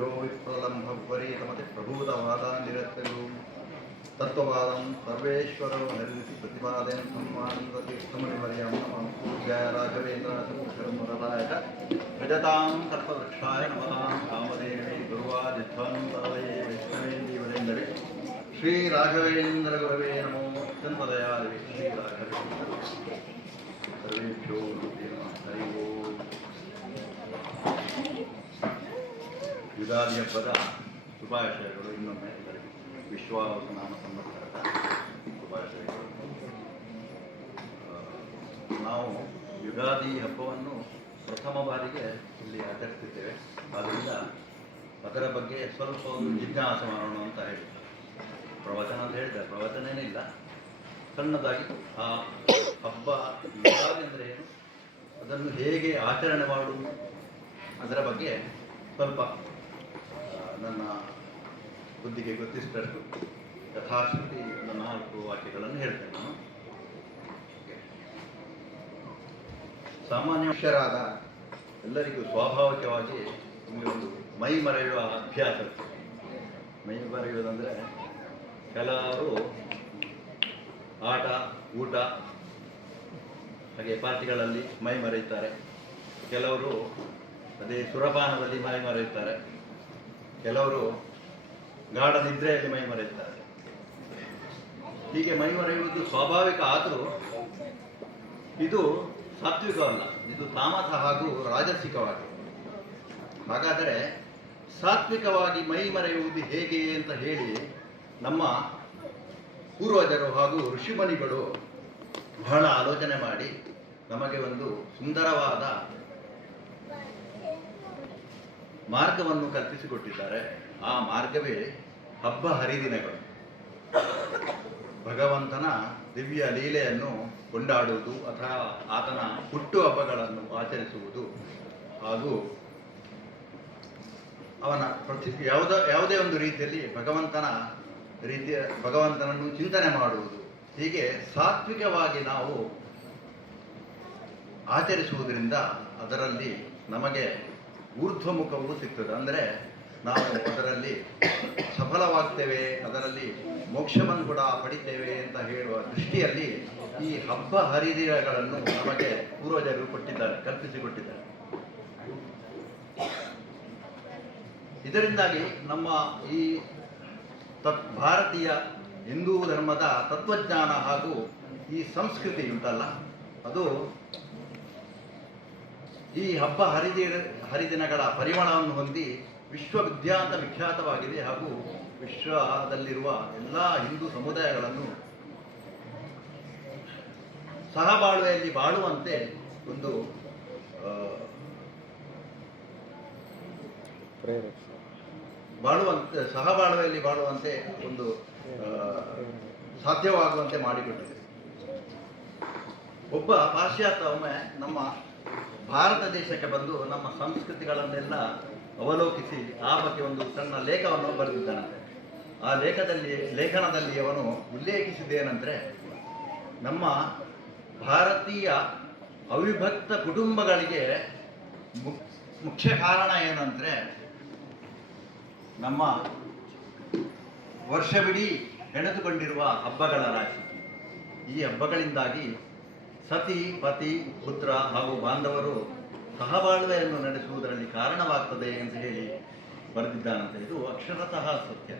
यो विप्रलम्भवरीतमति प्रभूतवादानिरत्यगुरुं तत्त्ववादं सर्वेश्वरो हरिति प्रतिपादयन्तं मानन्दतीर्थमणिवर्यं नमः। पूज्याय राघवेन्द्रनाथमुखरमुरलायक भजतां सर्पवृक्षाय नमतां कामदेवी दुर्वादिध्वान्तरलये वैष्णवेन्दीवरेन्दरे श्रीराघवेन्द्रगुरवे नमो। जन्मदयादिवे श्रीराघवेन्द्र सर्वेभ्यो ಯುಗಾದಿ ಹಬ್ಬದ ಶುಭಾಶಯಗಳು. ಇನ್ನೊಮ್ಮೆ ವಿಶ್ವಾಸ ನಾಮ ಸಂವತ್ಸರದ ಶುಭಾಶಯಗಳು. ನಾವು ಯುಗಾದಿ ಹಬ್ಬವನ್ನು ಪ್ರಥಮ ಬಾರಿಗೆ ಇಲ್ಲಿ ಆಚರಿಸುತ್ತೇವೆ. ಆದ್ದರಿಂದ ಅದರ ಬಗ್ಗೆ ಸ್ವಲ್ಪ ಒಂದು ಜಿಜ್ಞಾಸ ಮಾಡೋಣ ಅಂತ ಹೇಳಿ ಪ್ರವಚನ ಅಂತ ಹೇಳಿದ್ದಾರೆ ಪ್ರವಚನ ಏನಿಲ್ಲ. ಸಣ್ಣದಾಗಿ ಆ ಹಬ್ಬ, ಯುಗಾದಿ ಅಂದರೆ ಏನು? ಅದನ್ನು ಹೇಗೆ ಆಚರಣೆ ಮಾಡುವುದು? ಅದರ ಬಗ್ಗೆ ಸ್ವಲ್ಪ ನನ್ನ ಬುದ್ಧಿಗೆ ಗೊತ್ತಿಸಿದಷ್ಟು ಯಥಾಶಕ್ತಿ ಒಂದು ನಾಲ್ಕು ವಾಕ್ಯಗಳನ್ನು ಹೇಳ್ತೇನೆ ನಾನು. ಸಾಮಾನ್ಯ ಮನುಷ್ಯರಾದ ಎಲ್ಲರಿಗೂ ಸ್ವಾಭಾವಿಕವಾಗಿ ನಿಮಗೆ ಒಂದು ಮೈ ಮರೆಯುವ ಅಭ್ಯಾಸ. ಮೈ ಮರೆಯುವುದಂದರೆ ಕೆಲವರು ಆಟ, ಊಟ, ಹಾಗೆ ಪಾರ್ಟಿಗಳಲ್ಲಿ ಮೈ ಮರೆಯುತ್ತಾರೆ. ಕೆಲವರು ಅದೇ ಸುರಪಾನದಲ್ಲಿ ಮೈ ಮರೆಯುತ್ತಾರೆ. ಕೆಲವರು ಗಾಢ ನಿದ್ರೆಯಲ್ಲಿ ಮೈ ಮರೆಯುತ್ತಾರೆ. ಹೀಗೆ ಮೈ ಮರೆಯುವುದು ಸ್ವಾಭಾವಿಕ ಆದರೂ ಇದು ಸಾತ್ವಿಕವಲ್ಲ ಇದು ತಾಮಸ ಹಾಗೂ ರಾಜಸಿಕವಾಗಿದೆ. ಹಾಗಾದರೆ ಸಾತ್ವಿಕವಾಗಿ ಮೈ ಮರೆಯುವುದು ಹೇಗೆ ಅಂತ ಹೇಳಿ ನಮ್ಮ ಪೂರ್ವಜರು ಹಾಗೂ ಋಷಿಮುನಿಗಳು ಬಹಳ ಆಲೋಚನೆ ಮಾಡಿ ನಮಗೆ ಒಂದು ಸುಂದರವಾದ ಮಾರ್ಗವನ್ನು ಕಲ್ಪಿಸಿಕೊಟ್ಟಿದ್ದಾರೆ. ಆ ಮಾರ್ಗವೇ ಹಬ್ಬ ಹರಿದಿನಗಳು. ಭಗವಂತನ ದಿವ್ಯ ಲೀಲೆಯನ್ನು ಕೊಂಡಾಡುವುದು ಅಥವಾ ಆತನ ಹುಟ್ಟು ಹಬ್ಬಗಳನ್ನು ಆಚರಿಸುವುದು. ಹಾಗೂ ಅವನ ಪ್ರತಿ ಯಾವುದ, ಯಾವುದೇ ಒಂದು ರೀತಿಯಲ್ಲಿ ಭಗವಂತನ ರೀತಿಯ, ಭಗವಂತನನ್ನು ಚಿಂತನೆ ಮಾಡುವುದು. ಹೀಗೆ ಸಾತ್ವಿಕವಾಗಿ ನಾವು ಆಚರಿಸುವುದರಿಂದ ಅದರಲ್ಲಿ ನಮಗೆ ಊರ್ಧ್ವಮುಖವು ಸಿಗ್ತದೆ. ಅಂದರೆ ನಾವು ಅದರಲ್ಲಿ ಸಫಲವಾಗ್ತೇವೆ, ಅದರಲ್ಲಿ ಮೋಕ್ಷವನ್ನು ಕೂಡ ಪಡಿತೇವೆ ಅಂತ ಹೇಳುವ ದೃಷ್ಟಿಯಲ್ಲಿ ಈ ಹಬ್ಬ ಹರಿದಿನಗಳನ್ನು ನಮಗೆ ಪೂರ್ವಜರು ಕೊಟ್ಟಿದ್ದಾರೆ, ಕಲ್ಪಿಸಿಕೊಟ್ಟಿದ್ದಾರೆ. ಇದರಿಂದಾಗಿ ನಮ್ಮ ಈ ತತ್ ಭಾರತೀಯ ಹಿಂದೂ ಧರ್ಮದ ತತ್ವಜ್ಞಾನ ಹಾಗೂ ಈ ಸಂಸ್ಕೃತಿ ಉಂಟಲ್ಲ, ಅದು ಈ ಹಬ್ಬ ಹರಿದಿ ಹರಿದಿನಗಳ ಪರಿಮಳವನ್ನು ಹೊಂದಿ ವಿಶ್ವವಿದ್ಯಾಂತ ವಿಖ್ಯಾತವಾಗಿದೆ ಹಾಗೂ ವಿಶ್ವದಲ್ಲಿರುವ ಎಲ್ಲ ಹಿಂದೂ ಸಮುದಾಯಗಳನ್ನು ಸಹಬಾಳ್ವೆಯಲ್ಲಿ ಬಾಳುವಂತೆ ಒಂದು ಬಾಳುವಂತೆ, ಸಹಬಾಳ್ವೆಯಲ್ಲಿ ಬಾಳುವಂತೆ ಒಂದು ಸಾಧ್ಯವಾಗುವಂತೆ ಮಾಡಿಕೊಟ್ಟಿದೆ. ಒಬ್ಬ ಪಾಶ್ಚಾತ್ಯ ಒಮ್ಮೆ ನಮ್ಮ ಭಾರತ ದೇಶಕ್ಕೆ ಬಂದು ನಮ್ಮ ಸಂಸ್ಕೃತಿಗಳನ್ನೆಲ್ಲ ಅವಲೋಕಿಸಿ ಆ ಬಗ್ಗೆ ಒಂದು ಸಣ್ಣ ಲೇಖವನ್ನು ಬರೆದಿದ್ದಾನಂತೆ ಆ ಲೇಖದಲ್ಲಿ, ಲೇಖನದಲ್ಲಿ ಅವನು ಉಲ್ಲೇಖಿಸಿದ್ದೇನೆಂದರೆ, ನಮ್ಮ ಭಾರತೀಯ ಅವಿಭಕ್ತ ಕುಟುಂಬಗಳಿಗೆ ಮುಖ್ಯ ಕಾರಣ ಏನಂದರೆ, ನಮ್ಮ ವರ್ಷವಿಡೀ ಹೆಣೆದುಕೊಂಡಿರುವ ಹಬ್ಬಗಳ ರಾಶಿ. ಈ ಹಬ್ಬಗಳಿಂದಾಗಿ ಸತಿ, ಪತಿ, ಪುತ್ರ ಹಾಗೂ ಬಾಂಧವರು ಸಹಬಾಳ್ವೆಯನ್ನು ನಡೆಸುವುದರಲ್ಲಿ ಕಾರಣವಾಗ್ತದೆ ಅಂತ ಹೇಳಿ ಬರೆದಿದ್ದಾನಂತೆ. ಇದು ಅಕ್ಷರತಃ ಸತ್ಯ.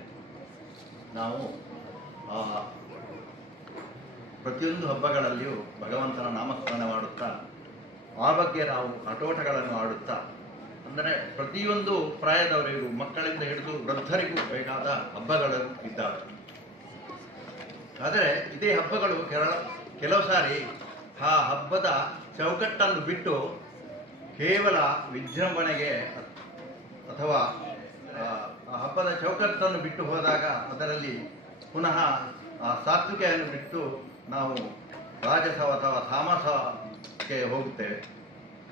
ನಾವು ಆ ಪ್ರತಿಯೊಂದು ಹಬ್ಬಗಳಲ್ಲಿಯೂ ಭಗವಂತನ ನಾಮಸ್ಮರಣೆ ಮಾಡುತ್ತಾ, ಆ ಬಗ್ಗೆ ನಾವು ಆಟೋಟಗಳನ್ನು ಆಡುತ್ತಾ, ಅಂದರೆ ಪ್ರತಿಯೊಂದು ಪ್ರಾಯದವರಿಗೂ, ಮಕ್ಕಳಿಂದ ಹಿಡಿದು ವೃದ್ಧರಿಗೂ ಬೇಕಾದ ಹಬ್ಬಗಳು ಇದ್ದಾವೆ. ಆದರೆ ಇದೇ ಹಬ್ಬಗಳು ಕೆಲ, ಕೆಲವು ಸಾರಿ ಆ ಹಬ್ಬದ ಚೌಕಟ್ಟನ್ನು ಬಿಟ್ಟು ಕೇವಲ ವಿಜೃಂಭಣೆಗೆ ಅಥವಾ ಆ, ಹಬ್ಬದ ಚೌಕಟ್ಟನ್ನು ಬಿಟ್ಟು ಹೋದಾಗ ಅದರಲ್ಲಿ ಪುನಃ ಆ ಸಾತ್ವಿಕೆಯನ್ನು ಬಿಟ್ಟು ನಾವು ರಾಜಸ ಅಥವಾ ತಾಮಸಕ್ಕೆ ಹೋಗುತ್ತೇವೆ.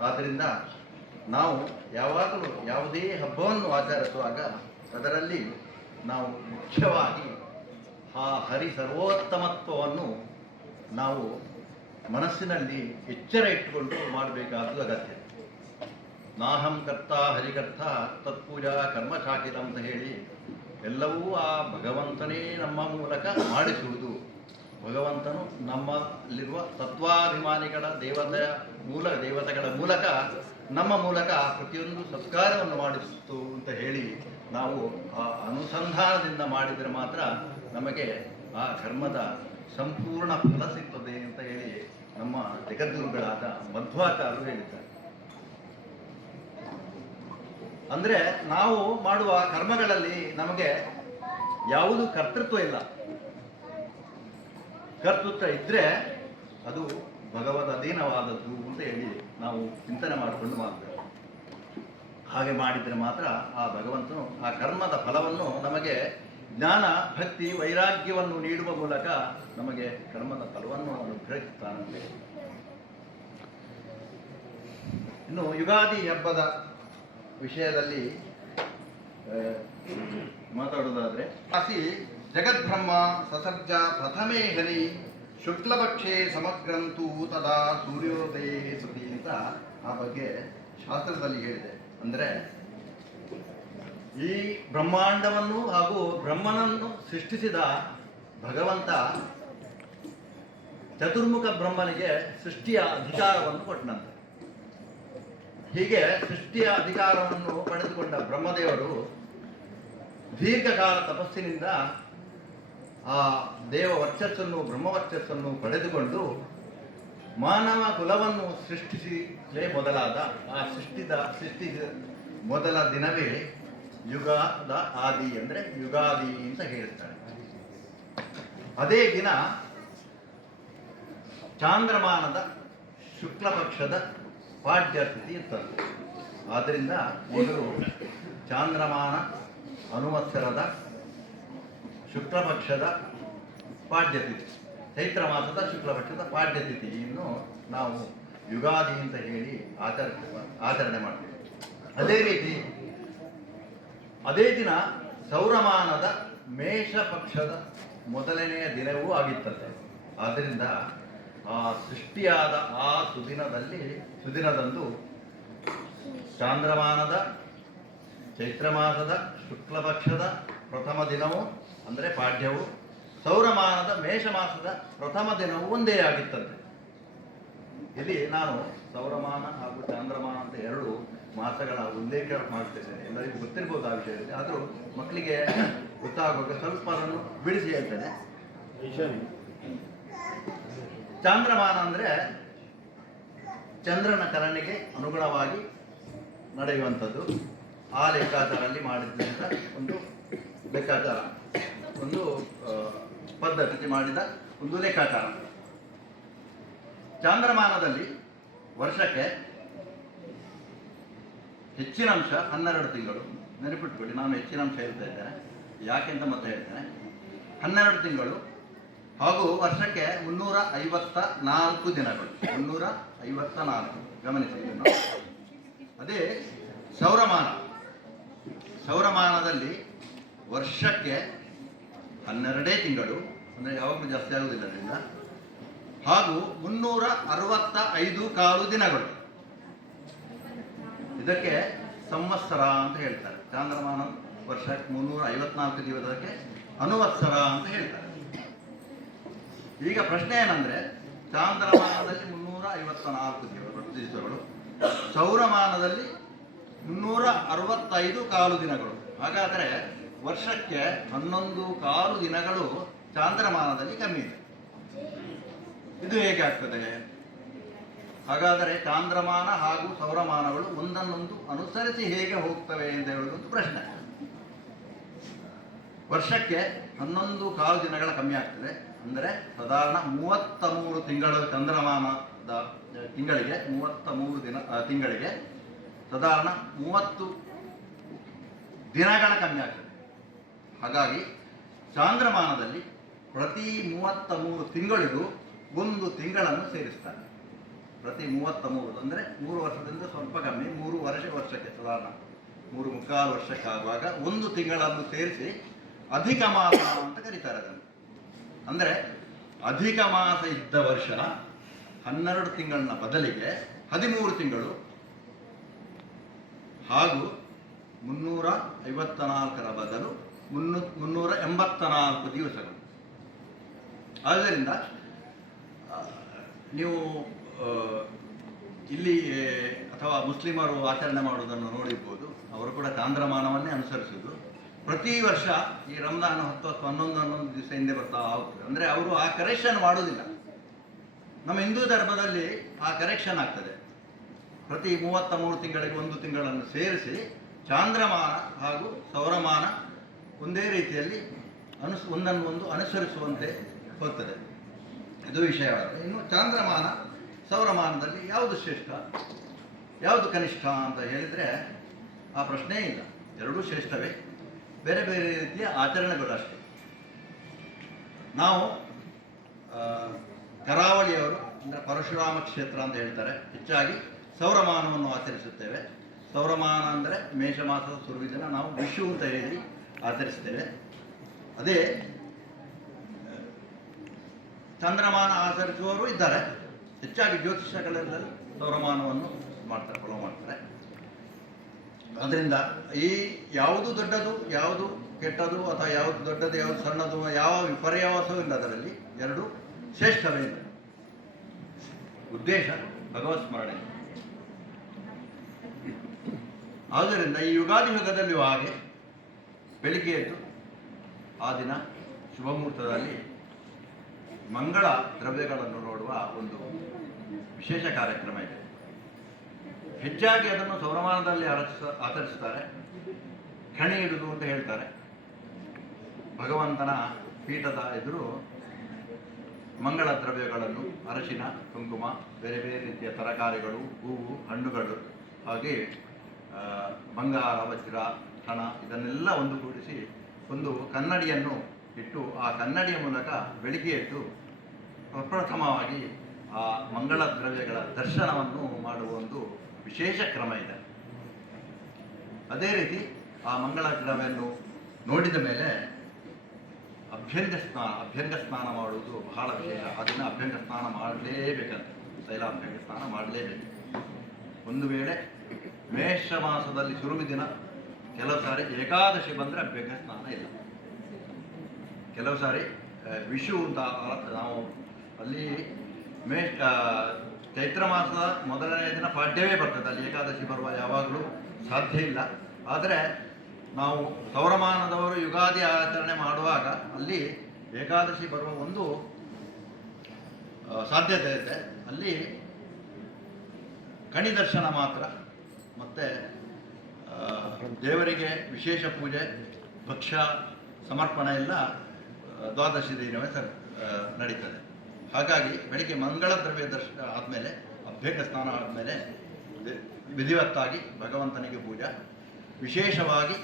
ಆದ್ದರಿಂದ ನಾವು ಯಾವಾಗಲೂ ಯಾವುದೇ ಹಬ್ಬವನ್ನು ಆಚರಿಸುವಾಗ ಅದರಲ್ಲಿ ನಾವು ಮುಖ್ಯವಾಗಿ ಆ ಹರಿ ಸರ್ವೋತ್ತಮತ್ವವನ್ನು ನಾವು ಮನಸ್ಸಿನಲ್ಲಿ ಎಚ್ಚರ ಇಟ್ಟುಕೊಂಡು ಮಾಡಬೇಕಾದ ಅಗತ್ಯ. ನಾಹಂ ಕರ್ತ ಹರಿಕರ್ತ ತತ್ಪೂಜಾ ಕರ್ಮ ಶಾಕಿತ ಅಂತ ಹೇಳಿ ಎಲ್ಲವೂ ಆ ಭಗವಂತನೇ ನಮ್ಮ ಮೂಲಕ ಮಾಡಿಸುವುದು. ಭಗವಂತನು ನಮ್ಮಲ್ಲಿರುವ ತತ್ವಾಭಿಮಾನಿಗಳ ದೇವತೆಯ ಮೂಲ ದೇವತೆಗಳ ಮೂಲಕ ನಮ್ಮ ಮೂಲಕ ಪ್ರತಿಯೊಂದು ಸತ್ಕಾರವನ್ನು ಮಾಡಿಸಿತು ಅಂತ ಹೇಳಿ ನಾವು ಆ ಅನುಸಂಧಾನದಿಂದ ಮಾಡಿದರೆ ಮಾತ್ರ ನಮಗೆ ಆ ಕರ್ಮದ ಸಂಪೂರ್ಣ ಫಲ ಸಿಗ್ತದೆ ಅಂತ ಹೇಳಿ ನಮ್ಮ ಜಗದ್ಗುರುಗಳಾದ ಮಧ್ವಾಚಾರ್ಯರು ಹೇಳಿದ್ದಾರೆ. ಅಂದ್ರೆ ನಾವು ಮಾಡುವ ಕರ್ಮಗಳಲ್ಲಿ ನಮಗೆ ಯಾವುದು ಕರ್ತೃತ್ವ ಇಲ್ಲ. ಕರ್ತೃತ್ವ ಇದ್ರೆ ಅದು ಭಗವದ್ ಅಧೀನವಾದದ್ದು ಅಂತ ಹೇಳಿ ನಾವು ಚಿಂತನೆ ಮಾಡಿಕೊಂಡು ಮಾಡ್ತೇವೆ. ಹಾಗೆ ಮಾಡಿದ್ರೆ ಮಾತ್ರ ಆ ಭಗವಂತನು, ಆ ಕರ್ಮದ ಫಲವನ್ನು ನಮಗೆ ಜ್ಞಾನ, ಭಕ್ತಿ, ವೈರಾಗ್ಯವನ್ನು ನೀಡುವ ಮೂಲಕ ನಮಗೆ ಕರ್ಮದ ಫಲವನ್ನು ಅನುಗ್ರಹಿಸುತ್ತಾನಂತೆ ಇನ್ನು ಯುಗಾದಿ ಹಬ್ಬದ ವಿಷಯದಲ್ಲಿ ಮಾತಾಡೋದಾದ್ರೆ ಕಾಸಿ ಜಗದ್ಬ್ರಹ್ಮ ಸಸರ್ಜ ಪ್ರಥಮೇ ಹರಿ ಶುಕ್ಲಪಕ್ಷೆ ಸಮಗ್ರಂತೂ ತದಾ ಸೂರ್ಯೋದಯ ಸುದಿ ಅಂತ ಆ ಬಗ್ಗೆ ಶಾಸ್ತ್ರದಲ್ಲಿ ಹೇಳಿದೆ. ಅಂದರೆ, ಈ ಬ್ರಹ್ಮಾಂಡವನ್ನು ಹಾಗೂ ಬ್ರಹ್ಮನನ್ನು ಸೃಷ್ಟಿಸಿದ ಭಗವಂತ ಚತುರ್ಮುಖ ಬ್ರಹ್ಮನಿಗೆ ಸೃಷ್ಟಿಯ ಅಧಿಕಾರವನ್ನು ಕೊಟ್ಟನಂತೆ. ಹೀಗೆ ಸೃಷ್ಟಿಯ ಅಧಿಕಾರವನ್ನು ಪಡೆದುಕೊಂಡ ಬ್ರಹ್ಮದೇವರು ದೀರ್ಘಕಾಲ ತಪಸ್ಸಿನಿಂದ ಆ ದೇವ ವರ್ಚಸ್ಸನ್ನು ಬ್ರಹ್ಮವರ್ಚಸ್ಸನ್ನು ಪಡೆದುಕೊಂಡು ಮಾನವ ಕುಲವನ್ನು ಸೃಷ್ಟಿಸಲೇ ಮೊದಲಾದ, ಆ ಸೃಷ್ಟಿದ ಸೃಷ್ಟಿ ಮೊದಲ ದಿನವೇ ಯುಗಾದ ಆದಿ ಅಂದರೆ ಯುಗಾದಿ ಅಂತ ಹೇಳ್ತಾರೆ ಅದೇ ದಿನ ಚಾಂದ್ರಮಾನದ ಶುಕ್ಲ ಪಕ್ಷದ ಪಾಡ್ಯ ಸ್ಥಿತಿ ಇರ್ತದೆ ಆದ್ದರಿಂದ ಮೊದಲು ಚಾಂದ್ರಮಾನ ಅನುವತ್ಸರದ ಶುಕ್ಲ ಪಕ್ಷದ ಪಾಡ್ಯತಿಥಿ, ಚೈತ್ರ ಮಾಸದ ಶುಕ್ಲ ಪಕ್ಷದ ಪಾಡ್ಯತಿಥಿಯನ್ನು ನಾವು ಯುಗಾದಿ ಅಂತ ಹೇಳಿ ಆಚರ ಆಚರಣೆ ಮಾಡ್ತೀವಿ. ಅದೇ ರೀತಿ ಅದೇ ದಿನ ಸೌರಮಾನದ ಮೇಷ ಪಕ್ಷದ ಮೊದಲನೆಯ ದಿನವೂ ಆಗಿರ್ತದೆ ಆದ್ದರಿಂದ ಆ ಸೃಷ್ಟಿಯಾದ ಆ ಸುದಿನದಲ್ಲಿ, ಸುದಿನದಂದು ಚಾಂದ್ರಮಾನದ ಚೈತ್ರ ಮಾಸದ ಶುಕ್ಲಪಕ್ಷದ ಪ್ರಥಮ ದಿನವು, ಅಂದರೆ ಪಾಡ್ಯವು, ಸೌರಮಾನದ ಮೇಷ ಮಾಸದ ಪ್ರಥಮ ದಿನವು ಒಂದೇ ಆಗಿತ್ತಂತೆ. ಇಲ್ಲಿ ನಾನು ಸೌರಮಾನ ಹಾಗೂ ಚಾಂದ್ರಮಾನ ಅಂತ ಎರಡು ಮಾಸಗಳ ಉಲ್ಲೇಖ ಮಾಡ್ತಿದ್ದೇನೆ. ಎಲ್ಲರಿಗೂ ಗೊತ್ತಿರ್ಬೋದು ಆ ವಿಷಯದಲ್ಲಿ. ಆದರೂ ಮಕ್ಕಳಿಗೆ ಗೊತ್ತಾಗುವಾಗ ಸ್ವಲ್ಪ ಅದನ್ನು ಬಿಡಿಸಿ ಹೇಳ್ತೇನೆ. ಚಾಂದ್ರಮಾನ ಅಂದರೆ ಚಂದ್ರನ ಚಲನೆಗೆ ಅನುಗುಣವಾಗಿ ನಡೆಯುವಂಥದ್ದು. ಆ ಲೆಕ್ಕಾಚಾರಲ್ಲಿ ಮಾಡಿದಂಥ ಒಂದು ಲೆಕ್ಕಾಚಾರ. ಒಂದು ಪದ್ಧತಿ ಮಾಡಿದ ಒಂದು ಲೆಕ್ಕಾಚಾರ. ಚಾಂದ್ರಮಾನದಲ್ಲಿ ವರ್ಷಕ್ಕೆ ಹೆಚ್ಚಿನ ಅಂಶ ಹನ್ನೆರಡು ತಿಂಗಳು. ನೆನಪಿಟ್ಕೊಳ್ಳಿ, ನಾನು ಹೆಚ್ಚಿನ ಅಂಶ ಹೇಳ್ತಾ ಇದ್ದೇನೆ. ಯಾಕೆಂತ ಮತ್ತೆ ಹೇಳ್ತೇನೆ. ಹನ್ನೆರಡು ತಿಂಗಳು ಹಾಗೂ ವರ್ಷಕ್ಕೆ ಮುನ್ನೂರ ಐವತ್ತ ನಾಲ್ಕು ದಿನಗಳು. ಮುನ್ನೂರ ಐವತ್ತ ನಾಲ್ಕು. ಗಮನಿಸಿ. ಅದೇ ಸೌರಮಾನ ಸೌರಮಾನದಲ್ಲಿ ವರ್ಷಕ್ಕೆ ಹನ್ನೆರಡೇ ತಿಂಗಳು, ಅಂದರೆ ಯಾವಾಗಲೂ ಜಾಸ್ತಿ ಆಗುವುದಿಲ್ಲ ಅದರಿಂದ ಹಾಗೂ ಮುನ್ನೂರ ಅರವತ್ತ ಐದು ಕಾಲು ದಿನಗಳು. ಇದಕ್ಕೆ ಸಂವತ್ಸರ ಅಂತ ಹೇಳ್ತಾರೆ. ಚಾಂದ್ರಮಾನ ವರ್ಷಕ್ಕೆ ಮುನ್ನೂರ ಐವತ್ನಾಲ್ಕು ದಿವಸಕ್ಕೆ ಅನುವತ್ಸರ ಅಂತ ಹೇಳ್ತಾರೆ. ಈಗ ಪ್ರಶ್ನೆ ಏನಂದ್ರೆ, ಚಾಂದ್ರಮಾನದಲ್ಲಿ ಮುನ್ನೂರ ಐವತ್ತ ನಾಲ್ಕು ದಿನಗಳು ದಿವಸಗಳು ಸೌರಮಾನದಲ್ಲಿ ಮುನ್ನೂರ ಅರವತ್ತೈದು ಕಾಲು ದಿನಗಳು. ಹಾಗಾದರೆ ವರ್ಷಕ್ಕೆ ಹನ್ನೊಂದು ಕಾಲು ದಿನಗಳು ಚಾಂದ್ರಮಾನದಲ್ಲಿ ಕಮ್ಮಿ ಇದೆ. ಇದು ಹೇಗೆ ಆಗ್ತದೆ? ಹಾಗಾದರೆ ಚಾಂದ್ರಮಾನ ಹಾಗೂ ಸೌರಮಾನಗಳು ಒಂದನ್ನೊಂದು ಅನುಸರಿಸಿ ಹೇಗೆ ಹೋಗ್ತವೆ ಅಂತ ಹೇಳುವುದೊಂದು ಪ್ರಶ್ನೆ. ವರ್ಷಕ್ಕೆ ಹನ್ನೊಂದು ಕಾಲು ದಿನಗಳ ಕಮ್ಮಿ ಆಗ್ತದೆ. ಅಂದರೆ ಸಾಧಾರಣ ಮೂವತ್ತ ಮೂರು ತಿಂಗಳು ಚಂದ್ರಮಾನದ ತಿಂಗಳಿಗೆ ಮೂವತ್ತ ಮೂರು ದಿನ ತಿಂಗಳಿಗೆ ಸಾಧಾರಣ ಮೂವತ್ತು ದಿನಗಳ ಕಮ್ಮಿ ಆಗ್ತದೆ. ಹಾಗಾಗಿ ಚಾಂದ್ರಮಾನದಲ್ಲಿ ಪ್ರತಿ ಮೂವತ್ತ ಮೂರು ತಿಂಗಳಿಗೂ ಒಂದು ತಿಂಗಳನ್ನು ಸೇರಿಸ್ತಾರೆ. ಪ್ರತಿ ಮೂವತ್ತ ಮೂರು ಅಂದರೆ ಮೂರು ವರ್ಷದಿಂದ ಸ್ವಲ್ಪ ಕಮ್ಮಿ, ಮೂರು ವರ್ಷ, ವರ್ಷಕ್ಕೆ ಸಾಧಾರಣ ಮೂರು ಮುಕ್ಕಾಲು ವರ್ಷಕ್ಕಾಗುವಾಗ ಒಂದು ತಿಂಗಳನ್ನು ಸೇರಿಸಿ ಅಧಿಕ ಮಾಸ ಅಂತ ಕರೀತಾರೆ ಅದನ್ನು ಅಂದರೆ ಅಧಿಕ ಮಾಸ ಇದ್ದ ವರ್ಷ ಹನ್ನೆರಡು ತಿಂಗಳನ್ನ ಬದಲಿಗೆ ಹದಿಮೂರು ತಿಂಗಳು ಹಾಗೂ ಮುನ್ನೂರ ಐವತ್ತ ನಾಲ್ಕರ ಬದಲು ಮುನ್ನೂ ಮುನ್ನೂರ ಎಂಬತ್ತ ನಾಲ್ಕು ದಿವಸಗಳು. ಆದ್ದರಿಂದ ನೀವು ಇಲ್ಲಿ ಅಥವಾ ಮುಸ್ಲಿಮರು ಆಚರಣೆ ಮಾಡುವುದನ್ನು ನೋಡಿರ್ಬೋದು. ಅವರು ಕೂಡ ಚಾಂದ್ರಮಾನವನ್ನೇ ಅನುಸರಿಸುವುದು. ಪ್ರತಿ ವರ್ಷ ಈ ರಂಜಾನ್ ಹತ್ತು ಹತ್ತು ಹನ್ನೊಂದು ಹನ್ನೊಂದು ದಿವಸ ಹಿಂದೆ ಬರ್ತಾ ಹೋಗ್ತದೆ. ಅಂದರೆ ಅವರು ಆ ಕರೆಕ್ಷನ್ ಮಾಡೋದಿಲ್ಲ ನಮ್ಮ ಹಿಂದೂ ಧರ್ಮದಲ್ಲಿ ಆ ಕರೆಕ್ಷನ್ ಆಗ್ತದೆ. ಪ್ರತಿ ಮೂವತ್ತ ಮೂರು ತಿಂಗಳಿಗೆ ಒಂದು ತಿಂಗಳನ್ನು ಸೇರಿಸಿ ಚಾಂದ್ರಮಾನ ಹಾಗೂ ಸೌರಮಾನ ಒಂದೇ ರೀತಿಯಲ್ಲಿ ಅನುಸ್, ಒಂದನ್ನು ಒಂದು ಅನುಸರಿಸುವಂತೆ ಹೋಗ್ತದೆ. ಇದು ವಿಷಯವಾಗಿದೆ ಇನ್ನು ಚಾಂದ್ರಮಾನ, ಸೌರಮಾನದಲ್ಲಿ ಯಾವುದು ಶ್ರೇಷ್ಠ? ಯಾವುದು ಕನಿಷ್ಠ ಅಂತ ಹೇಳಿದರೆ ಆ ಪ್ರಶ್ನೆ ಇಲ್ಲ. ಎರಡೂ ಶ್ರೇಷ್ಠವೇ. ಬೇರೆ ಬೇರೆ ರೀತಿಯ ಆಚರಣೆಗಳು ಅಷ್ಟೇ. ನಾವು ಕರಾವಳಿಯವರು, ಅಂದರೆ ಪರಶುರಾಮ ಕ್ಷೇತ್ರ ಅಂತ ಹೇಳ್ತಾರೆ, ಹೆಚ್ಚಾಗಿ ಸೌರಮಾನವನ್ನು ಆಚರಿಸುತ್ತೇವೆ. ಸೌರಮಾನ ಅಂದರೆ ಮೇಷ ಮಾಸದ ಸುರುವಿದಿನ ನಾವು ವಿಷು ಅಂತ ಹೇಳಿ ಆಚರಿಸ್ತೇವೆ ಅದೇ, ಚಂದ್ರಮಾನ ಆಚರಿಸುವವರು ಇದ್ದಾರೆ. ಹೆಚ್ಚಾಗಿ ಜ್ಯೋತಿಷಗಳಲ್ಲಿ ಸೌರಮಾನವನ್ನು ಮಾಡ್ತಾರೆ, ಫಾಲೋ ಮಾಡ್ತಾರೆ. ಅದರಿಂದ ಈ ಯಾವುದು ದೊಡ್ಡದು, ಯಾವುದು ಕೆಟ್ಟದು, ಅಥವಾ ಯಾವುದು ದೊಡ್ಡದು, ಯಾವುದು ಸಣ್ಣದು ಯಾವ ವಿಪರ್ಯಾಸವೂ ಇಲ್ಲ ಅದರಲ್ಲಿ. ಎರಡು ಶ್ರೇಷ್ಠವೇ ಉದ್ದೇಶ, ಭಗವತ್ ಸ್ಮರಣೆ. ಆದ್ದರಿಂದ ಈ ಯುಗಾದಿ ಯುಗದಲ್ಲಿಯೂ ಹಾಗೆ ಬೆಳಿಗ್ಗೆ ಎದ್ದು ಆ ದಿನ ಶುಭ ಮುಹೂರ್ತದಲ್ಲಿ ಮಂಗಳ ದ್ರವ್ಯಗಳನ್ನು ನೋಡುವ ಒಂದು ವಿಶೇಷ ಕಾರ್ಯಕ್ರಮ ಇದೆ. ಹೆಚ್ಚಾಗಿ ಅದನ್ನು ಸೌರಮಾನದಲ್ಲಿ ಆಚರಿಸ ಆಚರಿಸ್ತಾರೆ. ಖಣಿ ಹಿಡಿದು ಅಂತ ಹೇಳ್ತಾರೆ. ಭಗವಂತನ ಪೀಠದ ಎದುರು ಮಂಗಳ ದ್ರವ್ಯಗಳನ್ನು, ಅರಶಿನ, ಕುಂಕುಮ, ಬೇರೆ ಬೇರೆ ರೀತಿಯ ತರಕಾರಿಗಳು, ಹೂವು, ಹಣ್ಣುಗಳು, ಹಾಗೆ ಬಂಗಾರ, ವಜ್ರ, ಹಣ ಇದನ್ನೆಲ್ಲ ಒಂದುಗೂಡಿಸಿ ಒಂದು ಕನ್ನಡಿಯನ್ನು ಇಟ್ಟು ಆ ಕನ್ನಡಿಯ ಮೂಲಕ ಬೆಳಿಗ್ಗೆ ಎದ್ದು ಪ್ರಪ್ರಥಮವಾಗಿ ಆ ಮಂಗಳ ದ್ರವ್ಯಗಳ ದರ್ಶನವನ್ನು ಮಾಡುವ ಒಂದು ವಿಶೇಷ ಕ್ರಮ ಇದೆ. ಅದೇ ರೀತಿ ಆ ಮಂಗಳಾಚರಣೆಯನ್ನು ನೋಡಿದ ಮೇಲೆ ಅಭ್ಯಂಗ ಸ್ನಾನ ಅಭ್ಯಂಗ ಸ್ನಾನ ಮಾಡುವುದು ಬಹಳ ವಿಶೇಷ. ಅದನ್ನು ಅಭ್ಯಂಗ ಸ್ನಾನ ಮಾಡಲೇಬೇಕಂತ ತೈಲಾಭ್ಯಂಗ ಸ್ನಾನ ಮಾಡಲೇಬೇಕು. ಒಂದು ವೇಳೆ ಮೇಷ ಮಾಸದಲ್ಲಿ ಸುರುವಿ ದಿನ ಕೆಲವು ಸಾರಿ ಏಕಾದಶಿ ಬಂದರೆ ಅಭ್ಯಂಗ ಸ್ನಾನ ಇಲ್ಲ. ಕೆಲವು ಸಾರಿ ವಿಷು ಅಂತ ನಾವು ಅಲ್ಲಿ ಮೇ ಆ, ಚೈತ್ರ ಮಾಸದ ಮೊದಲನೇ ದಿನ ಪಾಡ್ಯವೇ ಬರ್ತದೆ. ಅಲ್ಲಿ ಏಕಾದಶಿ ಬರುವ ಯಾವಾಗಲೂ ಸಾಧ್ಯ ಇಲ್ಲ. ಆದರೆ ನಾವು ಸೌರಮಾನದವರು ಯುಗಾದಿ ಆಚರಣೆ ಮಾಡುವಾಗ ಅಲ್ಲಿ ಏಕಾದಶಿ ಬರುವ ಒಂದು ಸಾಧ್ಯತೆ ಇದೆ. ಅಲ್ಲಿ ಕಣಿ ದರ್ಶನ ಮಾತ್ರ, ಮತ್ತು ದೇವರಿಗೆ ವಿಶೇಷ ಪೂಜೆ, ಭಕ್ಷ್ಯ, ಸಮರ್ಪಣೆ ಎಲ್ಲ ದ್ವಾದಶಿ ದಿನವೇ ಸರ್ ನಡೀತದೆ. ಹಾಗಾಗಿ ಬೆಳಿಗ್ಗೆ ಮಂಗಳ ದ್ರವ್ಯ ದರ್ಶನ ಆದಮೇಲೆ, ಅಭ್ಯಂಗ ಸ್ನಾನ ಆದಮೇಲೆ ವಿಧಿವತ್ತಾಗಿ ಭಗವಂತನಿಗೆ ಪೂಜೆ. ವಿಶೇಷವಾಗಿ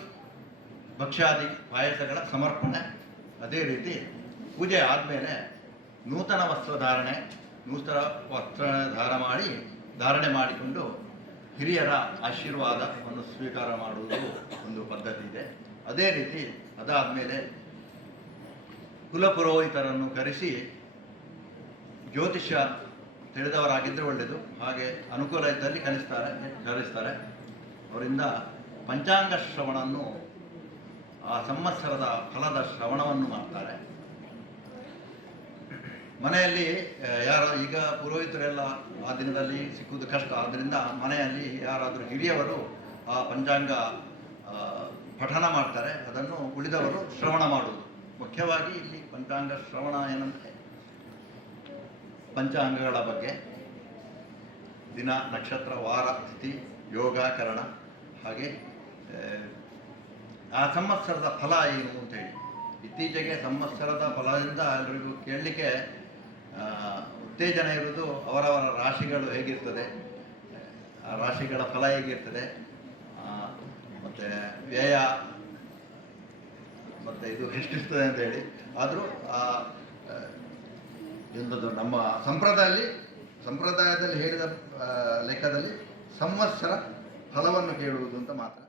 ಭಕ್ಷ್ಯಾದಿ ಪಾಯಸಗಳ ಸಮರ್ಪಣೆ. ಅದೇ ರೀತಿ ಪೂಜೆ ಆದಮೇಲೆ ನೂತನ ವಸ್ತ್ರಧಾರಣೆ ನೂತನ ವಸ್ತ್ರ ಧಾರ ಮಾಡಿ, ಧಾರಣೆ ಮಾಡಿಕೊಂಡು ಹಿರಿಯರ ಆಶೀರ್ವಾದವನ್ನು ಸ್ವೀಕಾರ ಮಾಡುವುದು ಒಂದು ಪದ್ಧತಿ ಇದೆ. ಅದೇ ರೀತಿ ಅದಾದಮೇಲೆ ಕುಲಪುರೋಹಿತರನ್ನು ಕರೆಸಿ ಜ್ಯೋತಿಷ್ಯ ತಿಳಿದವರಾಗಿದ್ದರೆ ಒಳ್ಳೆಯದು ಹಾಗೆ ಅನುಕೂಲ ಇದ್ದಲ್ಲಿ ಕಲಿಸ್ತಾರೆ ಕಲಿಸ್ತಾರೆ. ಅವರಿಂದ ಪಂಚಾಂಗ ಶ್ರವಣವನ್ನು ಆ ಸಂವತ್ಸರದ ಫಲದ ಶ್ರವಣವನ್ನು ಮಾಡ್ತಾರೆ. ಮನೆಯಲ್ಲಿ ಯಾರು, ಈಗ ಪುರೋಹಿತರೆಲ್ಲ ಆ ದಿನದಲ್ಲಿ ಸಿಕ್ಕುವುದು ಕಷ್ಟ. ಆದ್ದರಿಂದ ಮನೆಯಲ್ಲಿ ಯಾರಾದರೂ ಹಿರಿಯವರು ಆ ಪಂಚಾಂಗ ಪಠನ ಮಾಡ್ತಾರೆ. ಅದನ್ನು ಉಳಿದವರು ಶ್ರವಣ ಮಾಡುವುದು. ಮುಖ್ಯವಾಗಿ ಇಲ್ಲಿ ಪಂಚಾಂಗ ಶ್ರವಣ ಏನಂದರೆ ಪಂಚಾಂಗಗಳ ಬಗ್ಗೆ. ದಿನ ನಕ್ಷತ್ರ ವಾರ ತಿಥಿ ಯೋಗ ಕರಣ ಹಾಗೆ ಆ, ಆ ಸಂವತ್ಸರದ ಫಲ ಏನು ಅಂತ ಹೇಳಿ ಇತ್ತೀಚೆಗೆ ಸಂವತ್ಸರದ ಫಲದಿಂದ ಎಲ್ಲರಿಗೂ ಕೇಳಲಿಕ್ಕೆ ಆ, ಉತ್ತೇಜನ ಇರುವುದು ಅವರವರ ರಾಶಿಗಳು ಹೇಗಿರ್ತದೆ. ಆ ರಾಶಿಗಳ ಫಲ ಹೇಗಿರ್ತದೆ. ಮತ್ತು ವ್ಯಯ ಮತ್ತು ಇದು ಎಷ್ಟಿರ್ತದೆ ಅಂತ ಹೇಳಿ. ಆದರೂ ಆ, ನಮ್ಮ ಸಂಪ್ರದಾಯದಲ್ಲಿ ಸಂಪ್ರದಾಯದಲ್ಲಿ ಹೇಳಿದ ಲೆಕ್ಕದಲ್ಲಿ ಸಂವತ್ಸರ ಫಲವನ್ನು ಕೇಳುವುದು ಅಂತ ಮಾತ್ರ.